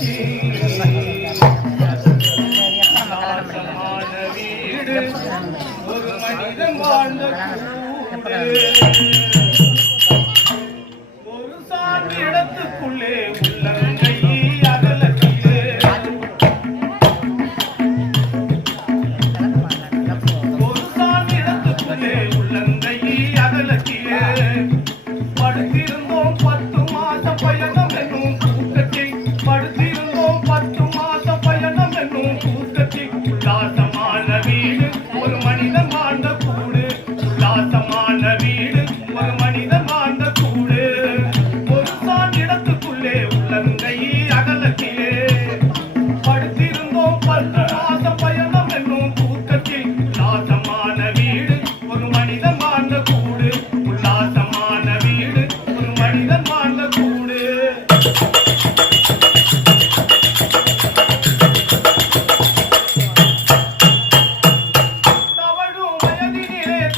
ஒரு மனிதன் வாழ்ந்த ஒரு சாமி இடத்துக்குள்ளே உள்ளங்கை அகலத்திலே ஒரு சாமி இடத்துக்குள்ளே உள்ளங்கை அகலத்திலே படுத்திருந்தோம் 10 மாசம் பயணம் என்னும் கூட்டத்தில் படுத்திருந்தோம் 10 மாசம் பயணம் என்னும் கூட்டத்தில் உல்லாசமான வீடு ஒரு மனிதன் வாழ்ந்த கூடு உல்லாசமான வீடு ஒரு மனிதன் வாழ்ந்த கூடு ஒரு சான் இடத்துக்குள்ளே உள்ளங்கை அகலத்திலே படுத்திருந்தோம் 10 மாசம் பயணம் என்னும் கூட்டத்தில் உல்லாசமான வீடு ஒரு மனிதன் வாழ்ந்த கூடு உல்லாசமான வீடு ஒரு மனிதன் வாழ்ந்த கூடு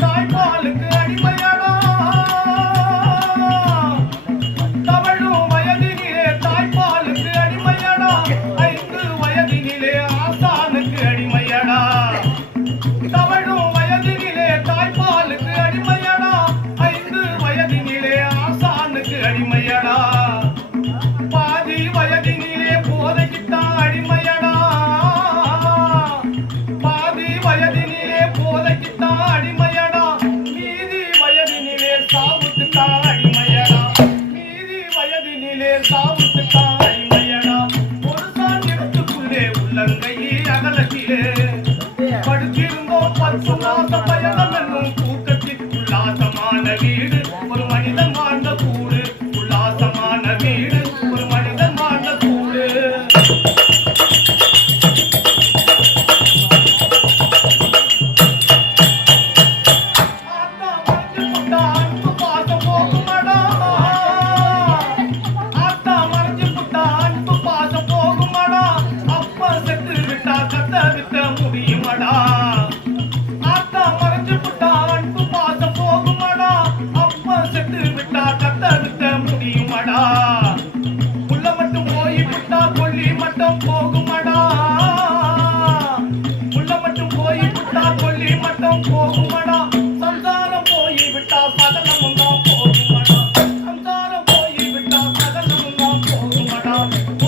தாய்ப்பாலுக்கு அடிமையடா தவழும் வயதினிலே தாய்ப்பாலுக்கு அடிமையடா 5 வயதினிலே ஆசானுக்கு அடிமையடா தவழும் வயதினிலே தாய்ப்பாலுக்கு அடிமையடா 5 வயதினிலே ஆசானுக்கு அடிமையடா பாதி வயதினிலே போதைக்குத்தான் அடிமையடா பாதி வயதினிலே போதைக்குத்தான் அடிமையடா மீதி வயதினிலே சாவுக்குத்தான் அடிமையடா மீதி வயதினிலே சாவுக்குத்தான் அடிமையடா ஒரு சான் இடத்துக்குள்ளே உள்ளங்கை அகலத்திலே படுத்திருந்தோம் 10 மாசம் பயணம் என்னும் கூட்டத்தில் உல்லாசமான வீடு ஒரு மனிதன் வாழ்ந்த கூடு உல்லாசமான வீடு ஒரு மனிதன் வாழ்ந்த கூடு உள்ள மட்டும் போய் விட்டா கொல்லி மட்டும் போகுமடா உள்ள மட்டும் போய் விட்டா கொல்லி மட்டும் போகுமடா சந்தானம் போய் விட்டா சகலமும் தான் போகுமடா சந்தானம் போய் விட்டா சகலமும் தான் போகுமடா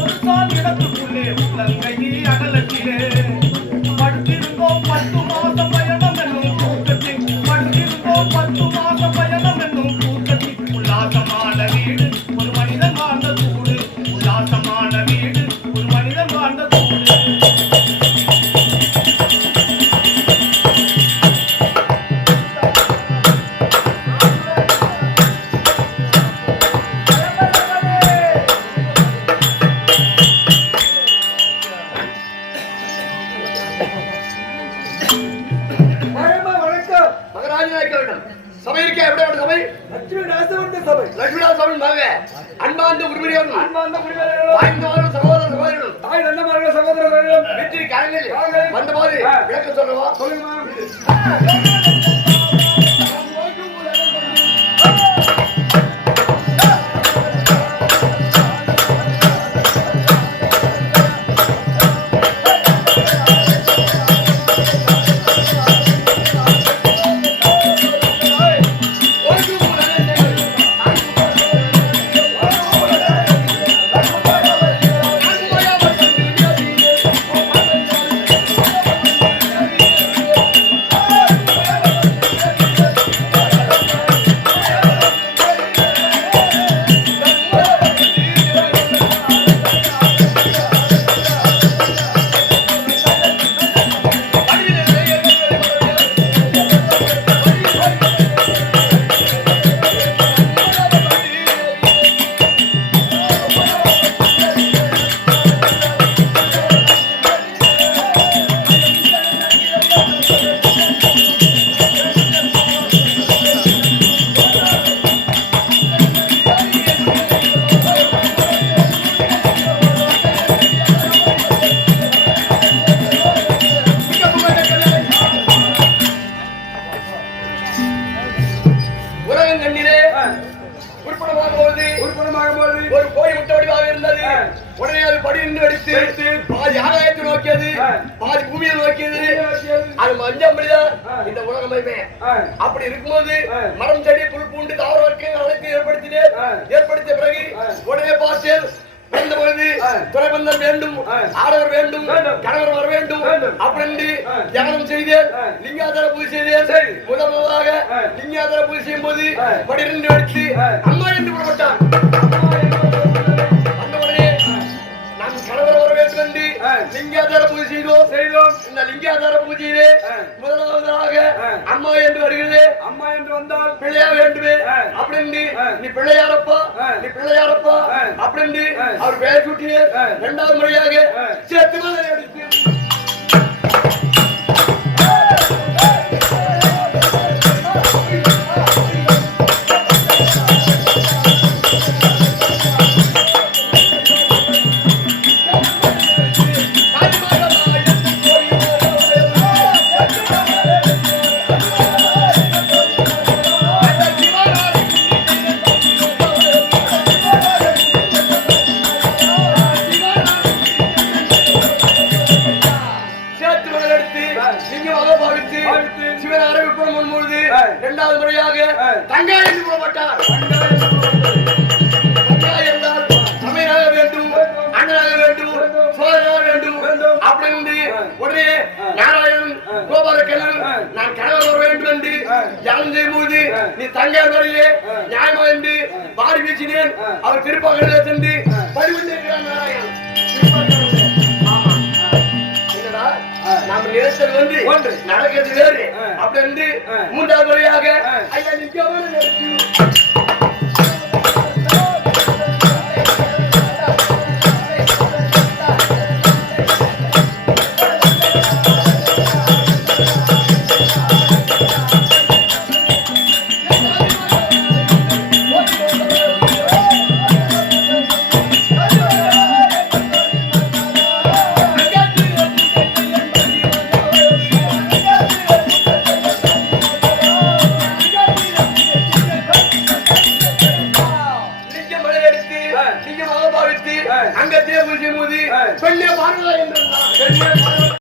ஒரு சான் இடத்துக்குள்ளே உள்ளங்கை அகலத்திலே படுத்திருந்தோம் 10 மாசம் பயணம் என்னும் கூட்டத்தில் படுத்திருந்தோம் 10 மாசம் பயணம் என்னும் கூட்டத்தில் உல்லாசமான வீடு ஒரு மனிதன் வாழ்ந்த கூடு உல்லாசமான வீடு ஒரு மனிதன் வாழ்ந்த கூடு சபை இருக்கே எப்படி சபை லட்சுமிநாத சபை மகவே அன்பார்ந்த உரிமையாளர்கள் அன்பார்ந்த உரிமையாளர்கள் வாய்ந்தவர்கள் சகோதர சகோதரர்கள் தாய் நல்லவர்கள் சகோதரர்கள் வெற்றி காலையில் வந்தபோது விளக்கம் சொல்லவா சொல்லுங்க உடனே அது படி நின்று அடித்து பாதி ஆகாயத்தை நோக்கியது, பாதி பூமியை நோக்கியது. அது மஞ்சம்படிதான் இந்த உலகமே. அப்படி இருக்கும்போது மரம் செடி புல் பூண்டு தாவரங்களுக்கு அனைத்து ஏற்படுத்திய பிறகு உடனே பார்த்தேன் பிறந்த பொழுது துறைபந்தம் வேண்டும், ஆடவர் வேண்டும், கணவர் வர வேண்டும் அப்படின்னு தியானம் செய்தேன். லிங்காதார பூஜை செய்தேன். முதலாக லிங்காதார பூஜை செய்யும் போது படிந்து அடித்து அம்மா என்று புறப்பட்டான். அந்த உடனே நான் கணவர் வர வேண்டும் என்று லிங்காதார பூஜை செய்தோம். இந்த லிங்காதார பூஜையிலே முதலாவதாக அம்மா என்று வருகிறது. அம்மா என்று வந்தால் பிள்ளையா வேண்டுமே அப்படின்னு நீ பிள்ளையாரப்பா, நீ பிள்ளையாரப்பா அப்படின்னு அவர் பெயர் சுட்டியே. இரண்டாவது முறையாக சேர்த்து எடுத்து இரண்டாவது முறையாக தங்கா என்று புறப்பட்டார். தங்கா என்றால் சமையலாக வேண்டும், அண்ணனாக வேண்டும், சோதனாக வேண்டும் அப்படின்னு உடனே நாராயணன் கோபாலக்கண்ணன் நான் கணவர் வர வேண்டும் என்று தியானம் செய்யும் போது நீ தங்கா வரையே நியாயமா என்று பாடி வீசினேன். அவர் திருப்பாக சென்று படிவிட்டிருக்கிறார் நாராயணன். நாம் நினைத்தது ஒன்று நடக்கிறது வேறு அப்படி மூன்றாவது முறையாக ஐயா நிற்காமல்